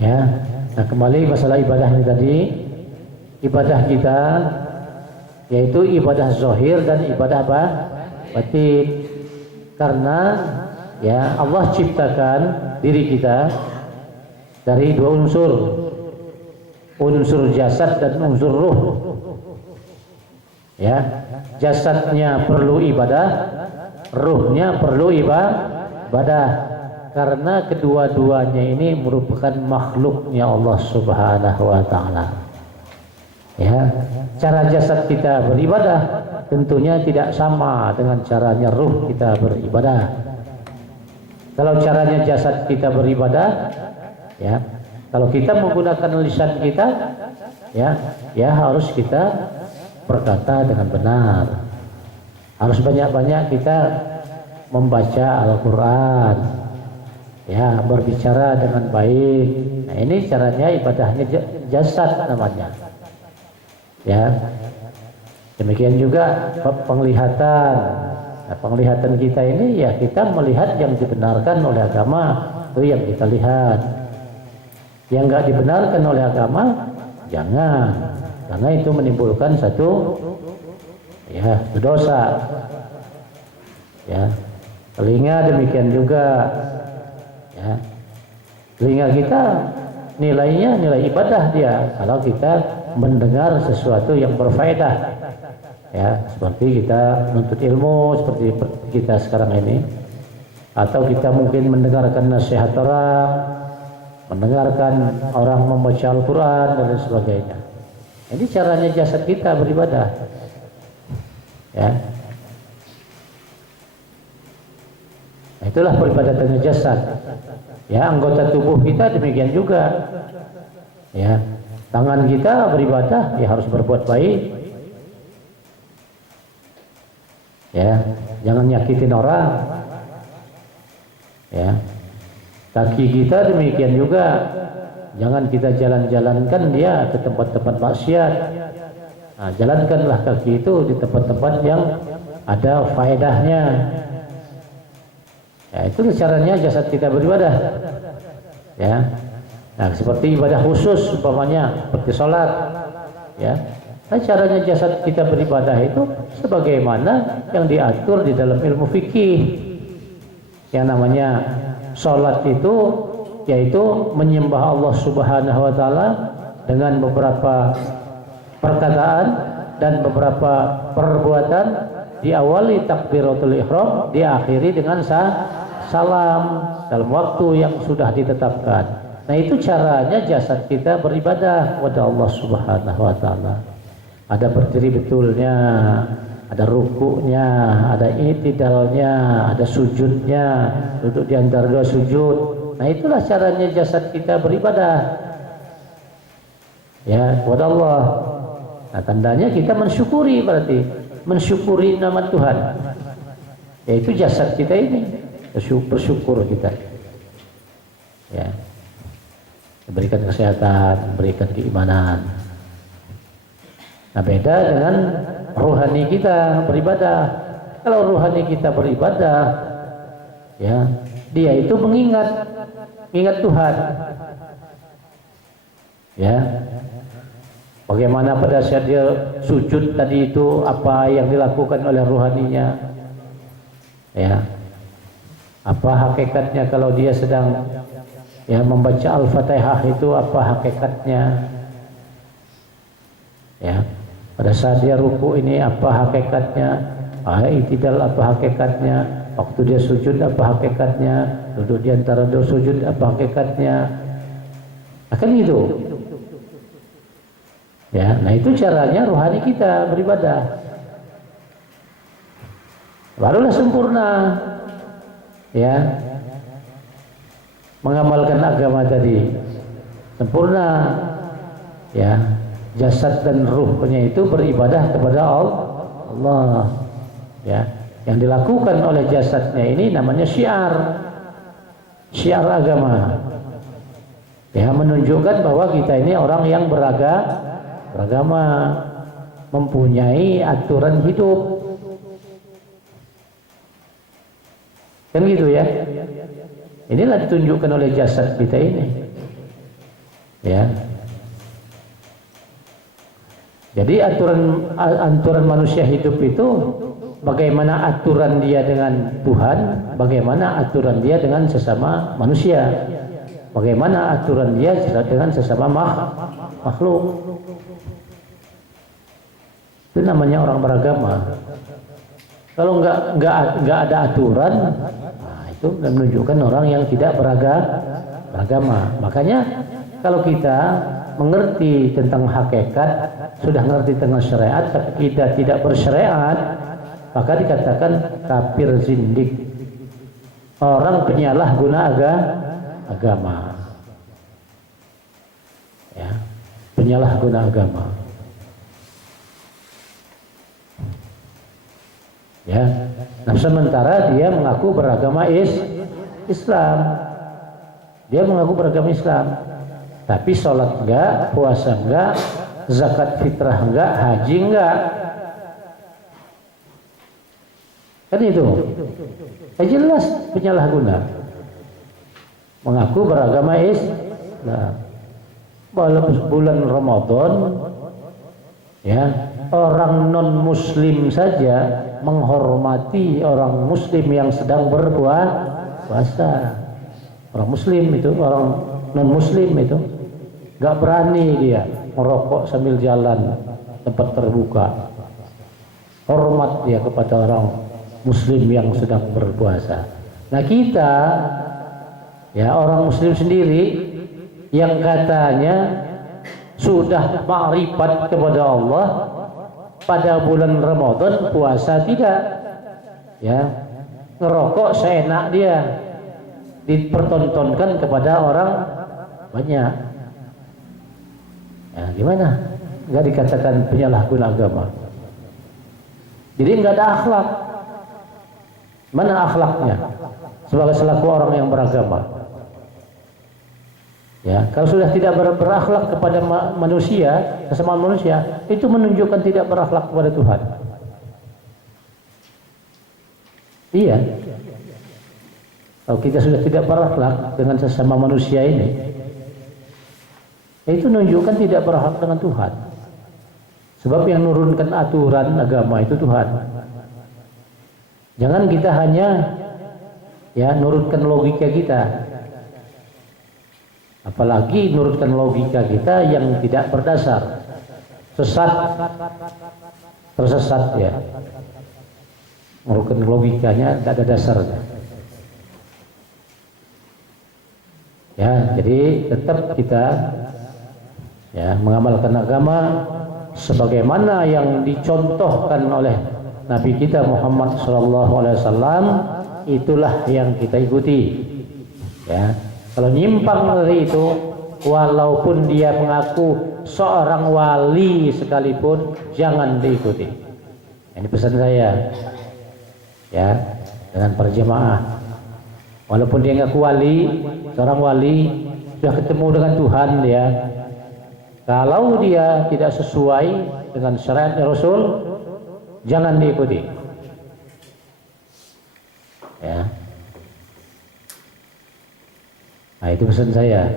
Ya. Nah, kembali masalah ibadah ini tadi, ibadah kita yaitu ibadah zahir dan ibadah apa? Batin. Karena ya Allah ciptakan diri kita dari dua unsur, unsur jasad dan unsur ruh. Ya, jasadnya perlu ibadah, ruhnya perlu ibadah. Karena kedua-duanya ini merupakan makhluknya Allah Subhanahu wa taala. Ya, cara jasad kita beribadah tentunya tidak sama dengan caranya ruh kita beribadah. Kalau caranya jasad kita beribadah, ya, kalau kita menggunakan lisan kita, ya harus kita berkata dengan benar. Harus banyak-banyak kita membaca Al-Quran, ya, berbicara dengan baik. Nah, ini caranya ibadahnya jasad namanya. Ya, demikian juga penglihatan. Nah, penglihatan kita ini ya kita melihat yang dibenarkan oleh agama, itu yang kita lihat. Yang nggak dibenarkan oleh agama jangan, karena itu menimbulkan satu ya dosa. Ya, telinga demikian juga. Ya, telinga kita nilainya nilai ibadah dia kalau kita mendengar sesuatu yang berfaedah, ya, seperti kita menuntut ilmu seperti kita sekarang ini, atau kita mungkin mendengarkan nasihat orang, mendengarkan orang membaca Al-Quran dan lain sebagainya. Ini caranya jasad kita beribadah, ya. Nah, itulah peribadatannya jasad. Ya, anggota tubuh kita demikian juga. Ya, tangan kita beribadah ya harus berbuat baik. Ya, jangan nyakitin orang. Ya, kaki kita demikian juga. Jangan kita jalan-jalankan dia ke tempat-tempat maksiat. Nah, jalankanlah kaki itu di tempat-tempat yang ada faedahnya. Ya, itu caranya jasad kita beribadah. Ya. Nah, seperti ibadah khusus umpamanya seperti sholat. Ya. Nah, caranya jasad kita beribadah itu sebagaimana yang diatur di dalam ilmu fikih. Yang namanya sholat itu yaitu menyembah Allah Subhanahu wa taala dengan beberapa perkataan dan beberapa perbuatan, diawali takbiratul ihram, diakhiri dengan salam dalam waktu yang sudah ditetapkan. Nah, itu caranya jasad kita beribadah kepada Allah Subhanahu wa taala. Ada berdiri betulnya, ada rukuknya, ada i'tidalnya, ada sujudnya, duduk di antara dua sujud. Nah, itulah caranya jasad kita beribadah, ya, kepada Allah. Nah, tandanya kita mensyukuri, berarti mensyukuri nama Tuhan, yaitu jasad kita ini, bersyukur kita, ya, diberikan kesehatan, diberikan keimanan. Nah, beda dengan rohani kita beribadah. Kalau rohani kita beribadah, ya, dia itu mengingat Tuhan, ya. Bagaimana pada saat dia sujud tadi itu apa yang dilakukan oleh rohaninya, ya. Apa hakikatnya kalau dia sedang ya membaca Al-Fatihah itu apa hakikatnya, ya. Pada saat dia ruku ini apa hakikatnya, i'tidal apa hakikatnya, waktu dia sujud apa hakikatnya, duduk di antara dua sujud apa hakikatnya, akan gitu. Ya, nah itu caranya rohani kita beribadah. Barulah sempurna, ya, mengamalkan agama tadi sempurna, ya. Jasad dan ruhnya itu beribadah kepada Allah, ya. Yang dilakukan oleh jasadnya ini namanya syiar agama, ya, menunjukkan bahwa kita ini orang yang beragama, mempunyai aturan hidup, kan gitu ya. Inilah ditunjukkan oleh jasad kita ini. Ya. Jadi aturan manusia hidup itu bagaimana aturan dia dengan Tuhan, bagaimana aturan dia dengan sesama manusia, bagaimana aturan dia dengan sesama makhluk. Itu namanya orang beragama. Kalau nggak ada aturan, nah itu menunjukkan orang yang tidak beragama. Makanya kalau kita mengerti tentang hakikat, sudah mengerti tentang syariat, tapi kita tidak bersyariat, maka dikatakan kafir zindik, orang penyalahguna agama. Ya, penyalahguna agama. Ya, nah sementara dia mengaku beragama Islam, dia mengaku beragama Islam, tapi sholat enggak, puasa enggak, zakat fitrah enggak, haji enggak, kan itu, jelas penyalahguna, mengaku beragama Islam. Walaupun bulan Ramadan, ya, orang non muslim saja menghormati orang muslim yang sedang berpuasa. Orang muslim itu, orang non muslim itu gak berani dia merokok sambil jalan tempat terbuka. Hormat dia kepada orang muslim yang sedang berpuasa. Nah kita, ya orang muslim sendiri yang katanya sudah ma'rifat kepada Allah, pada bulan Ramadan puasa tidak, ya, ngerokok seenak dia, dipertontonkan kepada orang banyak. Ya gimana? Nggak dikatakan penyalahguna agama. Jadi nggak ada akhlak. Mana akhlaknya sebagai selaku orang yang beragama? Ya, kalau sudah tidak berakhlak kepada manusia, sesama manusia, itu menunjukkan tidak berakhlak kepada Tuhan. Iya. Kalau kita sudah tidak berakhlak dengan sesama manusia ini, itu menunjukkan tidak berakhlak dengan Tuhan. Sebab yang menurunkan aturan agama itu Tuhan. Jangan kita hanya ya nurutkan logika kita. Apalagi menurutkan logika kita yang tidak berdasar, tersesat ya. Menurutkan logikanya tidak ada dasarnya. Ya, jadi tetap kita ya mengamalkan agama sebagaimana yang dicontohkan oleh Nabi kita Muhammad SAW, itulah yang kita ikuti. Ya. Kalau nyimpang dari itu, walaupun dia mengaku seorang wali sekalipun, jangan diikuti. Ini pesan saya, ya, dengan perjamaah. Walaupun dia ngaku wali, seorang wali, sudah ketemu dengan Tuhan dia, kalau dia tidak sesuai dengan syariat Rasul, jangan diikuti. Ya. Nah itu pesan saya.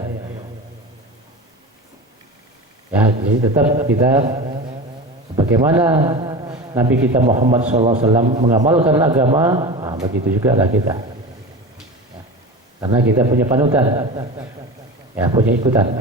Ya, jadi tetap kita sebagaimana Nabi kita Muhammad SAW mengamalkan agama, nah, begitu juga lah kita. Ya, karena kita punya panutan, ya punya ikutan.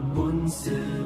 رب